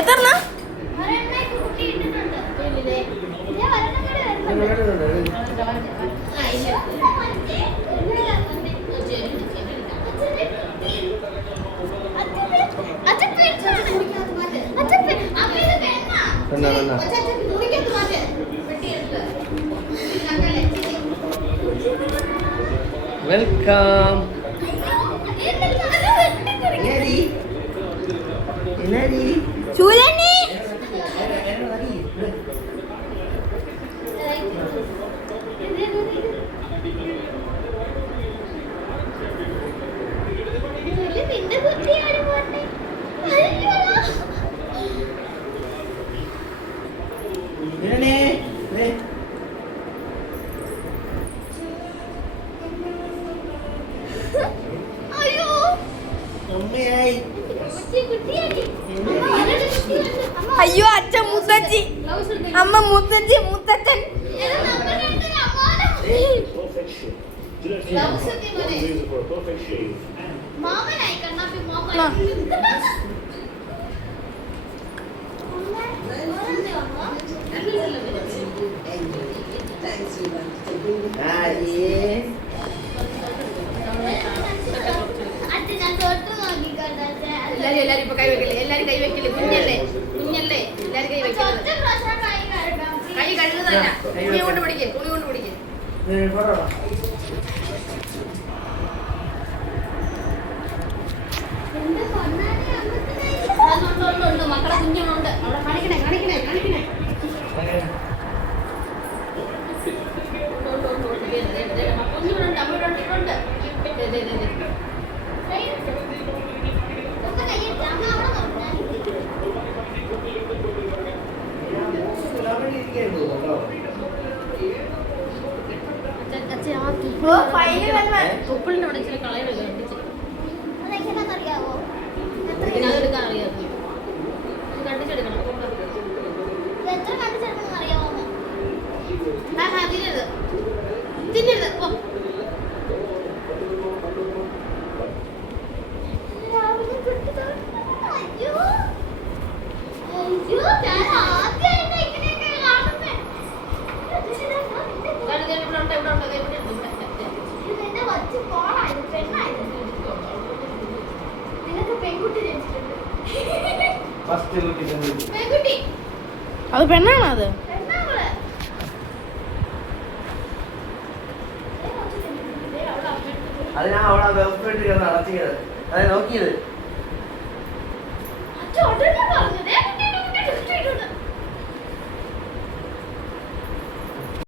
എത്ര വെൽക്കം. ചൂലണ്ണി അയ്യോ അച്ഛൻ മുത്തച്ഛി അമ്മ മുത്തച്ഛി മുത്തച്ഛൻ എല്ലാരും ഇപ്പൊ കൈ വെക്കില്ലേ? എല്ലാരും കൈ വെക്കില്ലേ? കുഞ്ഞല്ലേ കുഞ്ഞല്ലേ എല്ലാരും കൈ വെക്കില്ല. കൈ കഴുകുന്നതല്ല, തുണി കൊണ്ട് പിടിക്കേ, തുണി കൊണ്ട് പിടിക്കേ. മക്കളെ കുഞ്ഞുണ്ട് അവിടെ കാണിക്കണേ കാണിക്കണേ കാണിക്കണേ. കുഞ്ഞുണ്ട് അമ്മയുണ്ട് ഇവരുണ്ട്. തുപ്പിളിന്റെ അവിടെ ഇച്ചിരി കളയണല്ലോ അതെടുക്കാൻ അറിയാമോ? കണ്ടിച്ചെടുക്കണം. തിന്നരുത്. അത് പെണ്ണാണോ? അത് അതിനാ അവിടെ വെബ്സൈറ്റ് നടത്തിയത്. അതെ നോക്കിയത്.